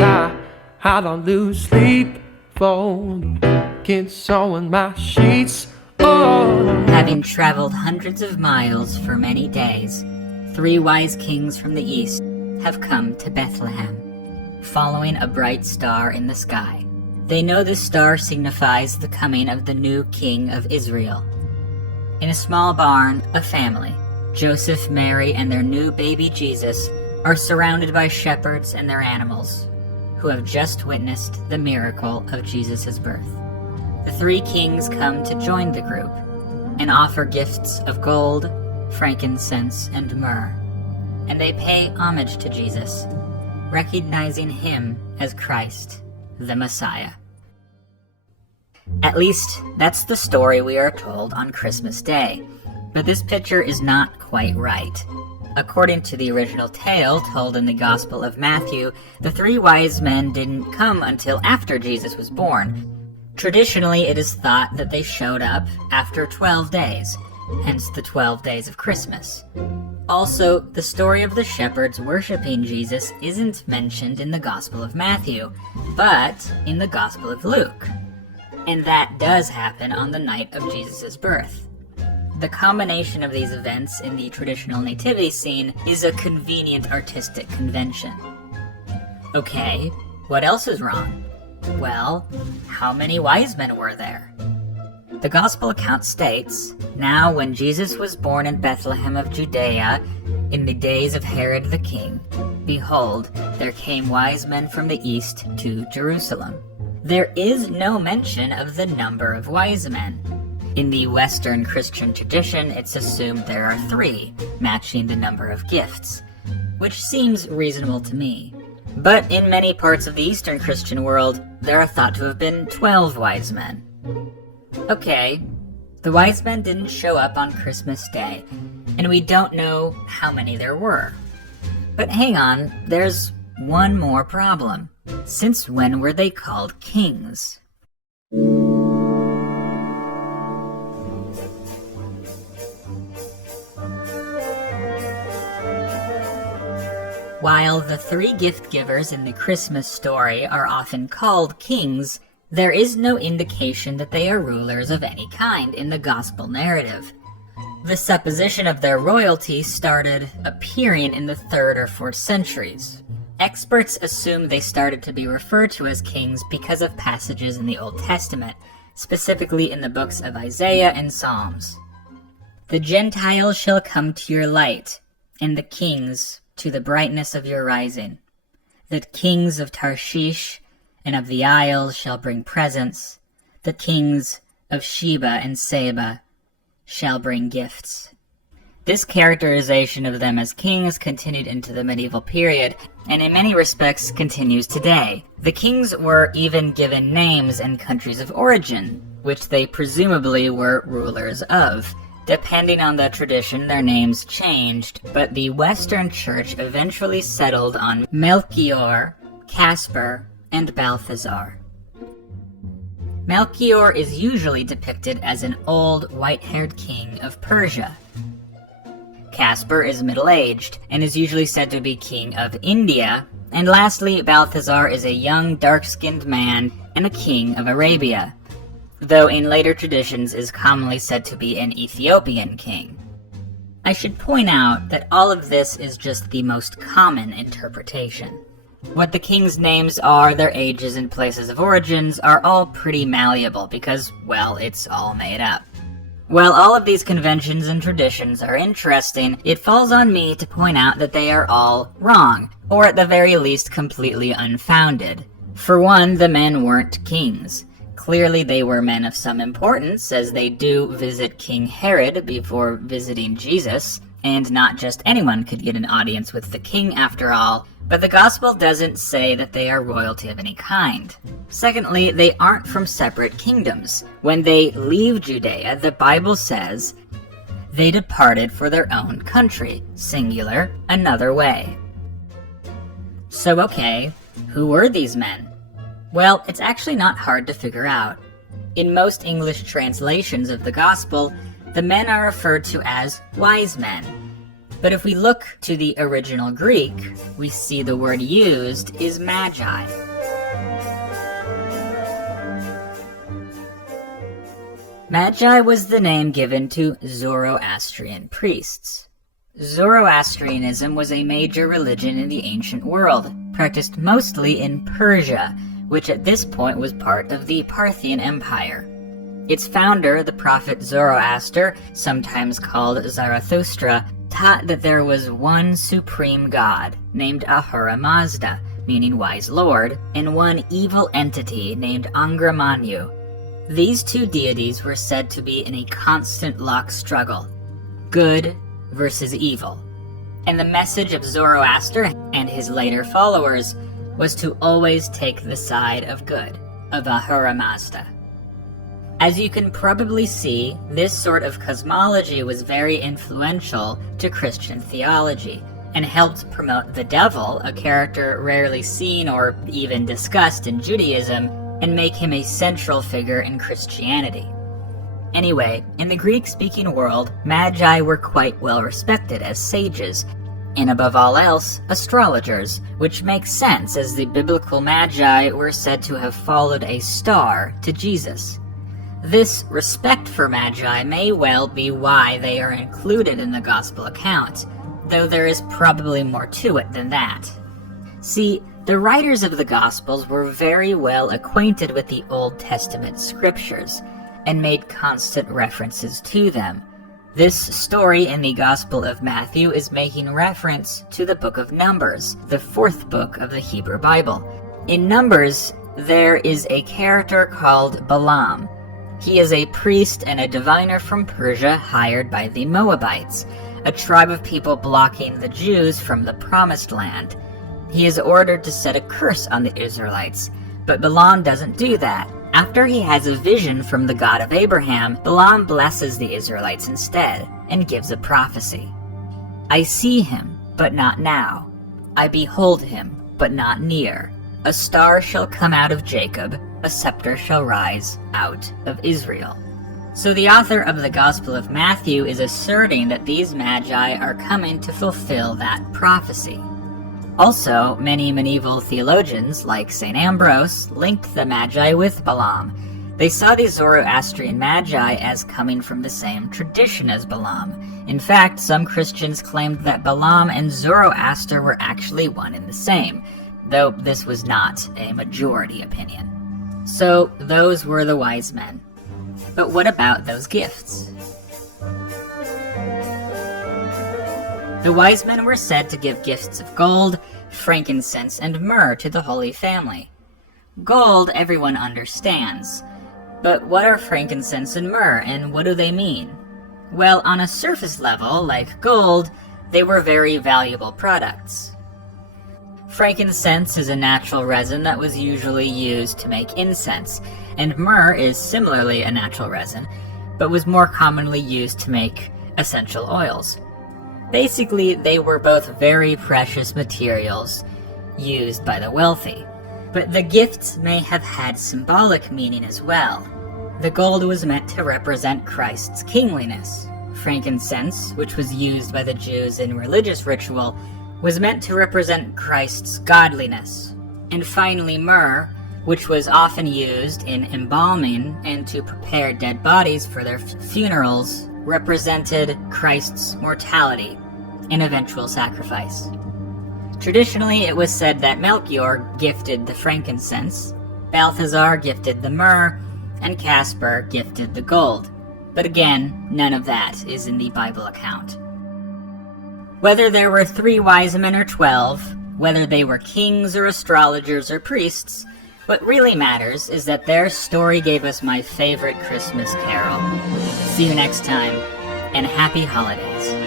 I don't lose sleep for kids sewing my sheets. Having traveled hundreds of miles for many days, 3 wise kings from the east have come to Bethlehem, following a bright star in the sky. They know this star signifies the coming of the new king of Israel. In a small barn, a family, Joseph, Mary, and their new baby Jesus, are surrounded by shepherds and their animals, who have just witnessed the miracle of Jesus' birth. The 3 kings come to join the group and offer gifts of gold, frankincense, and myrrh, and they pay homage to Jesus, recognizing him as Christ, the Messiah. At least, that's the story we are told on Christmas Day, but this picture is not quite right. According to the original tale told in the Gospel of Matthew, the 3 wise men didn't come until after Jesus was born. Traditionally, it is thought that they showed up after 12 days, hence the 12 days of Christmas. Also, the story of the shepherds worshiping Jesus isn't mentioned in the Gospel of Matthew, but in the Gospel of Luke. And that does happen on the night of Jesus' birth. The combination of these events in the traditional nativity scene is a convenient artistic convention. Okay, what else is wrong? Well, how many wise men were there? The Gospel account states, "Now when Jesus was born in Bethlehem of Judea, in the days of Herod the king, behold, there came wise men from the east to Jerusalem." There is no mention of the number of wise men. In the Western Christian tradition, it's assumed there are 3, matching the number of gifts, which seems reasonable to me. But in many parts of the Eastern Christian world, there are thought to have been 12 wise men. Okay, the wise men didn't show up on Christmas Day, and we don't know how many there were. But hang on, there's one more problem. Since when were they called kings? While the 3 gift givers in the Christmas story are often called kings, there is no indication that they are rulers of any kind in the gospel narrative. The supposition of their royalty started appearing in the 3rd or 4th centuries. Experts assume they started to be referred to as kings because of passages in the Old Testament, specifically in the books of Isaiah and Psalms. "The Gentiles shall come to your light, and the kings to the brightness of your rising. The kings of Tarshish and of the isles shall bring presents. The kings of Sheba and Seba shall bring gifts." This characterization of them as kings continued into the medieval period, and in many respects continues today. The kings were even given names and countries of origin, which they presumably were rulers of. Depending on the tradition, their names changed, but the Western Church eventually settled on Melchior, Caspar, and Balthazar. Melchior is usually depicted as an old, white-haired king of Persia. Caspar is middle-aged, and is usually said to be king of India. And lastly, Balthazar is a young, dark-skinned man and a king of Arabia, though in later traditions is commonly said to be an Ethiopian king. I should point out that all of this is just the most common interpretation. What the kings' names are, their ages, and places of origins are all pretty malleable because, well, it's all made up. While all of these conventions and traditions are interesting, it falls on me to point out that they are all wrong, or at the very least completely unfounded. For one, the men weren't kings. Clearly they were men of some importance, as they do visit King Herod before visiting Jesus, and not just anyone could get an audience with the king after all, but the gospel doesn't say that they are royalty of any kind. Secondly, they aren't from separate kingdoms. When they leave Judea, the Bible says, "They departed for their own country," singular, another way. So okay, who were these men? Well, it's actually not hard to figure out. In most English translations of the gospel, the men are referred to as wise men. But if we look to the original Greek, we see the word used is magi. Magi was the name given to Zoroastrian priests. Zoroastrianism was a major religion in the ancient world, practiced mostly in Persia, which at this point was part of the Parthian Empire. Its founder, the prophet Zoroaster, sometimes called Zarathustra, taught that there was one supreme god, named Ahura Mazda, meaning wise lord, and one evil entity named Angra Mainyu. These two deities were said to be in a constant lock struggle, good versus evil. And the message of Zoroaster and his later followers was to always take the side of good, of Ahura Mazda. As you can probably see, this sort of cosmology was very influential to Christian theology, and helped promote the devil, a character rarely seen or even discussed in Judaism, and make him a central figure in Christianity. Anyway, in the Greek-speaking world, magi were quite well respected as sages, and above all else, astrologers, which makes sense as the biblical magi were said to have followed a star to Jesus. This respect for magi may well be why they are included in the gospel account, though there is probably more to it than that. See, the writers of the Gospels were very well acquainted with the Old Testament scriptures, and made constant references to them. This story in the Gospel of Matthew is making reference to the book of Numbers, the fourth book of the Hebrew Bible. In Numbers, there is a character called Balaam. He is a priest and a diviner from Persia hired by the Moabites, a tribe of people blocking the Jews from the Promised Land. He is ordered to set a curse on the Israelites, but Balaam doesn't do that. After he has a vision from the God of Abraham, Balaam blesses the Israelites instead, and gives a prophecy. I see him, but not now. I behold him, but not near. A star shall come out of Jacob, a scepter shall rise out of Israel. So the author of the Gospel of Matthew is asserting that these magi are coming to fulfill that prophecy. Also, many medieval theologians, like St. Ambrose, linked the Magi with Balaam. They saw the Zoroastrian Magi as coming from the same tradition as Balaam. In fact, some Christians claimed that Balaam and Zoroaster were actually one and the same, though this was not a majority opinion. So, those were the wise men. But what about those gifts? The wise men were said to give gifts of gold, frankincense, and myrrh to the Holy Family. Gold everyone understands. But what are frankincense and myrrh, and what do they mean? Well, on a surface level, like gold, they were very valuable products. Frankincense is a natural resin that was usually used to make incense, and myrrh is similarly a natural resin, but was more commonly used to make essential oils. Basically, they were both very precious materials used by the wealthy. But the gifts may have had symbolic meaning as well. The gold was meant to represent Christ's kingliness. Frankincense, which was used by the Jews in religious ritual, was meant to represent Christ's godliness. And finally, myrrh, which was often used in embalming and to prepare dead bodies for their funerals, represented Christ's mortality and eventual sacrifice. Traditionally, it was said that Melchior gifted the frankincense, Balthazar gifted the myrrh, and Caspar gifted the gold. But again, none of that is in the Bible account. Whether there were 3 wise men or 12, whether they were kings or astrologers or priests, what really matters is that their story gave us my favorite Christmas carol. See you next time, and happy holidays.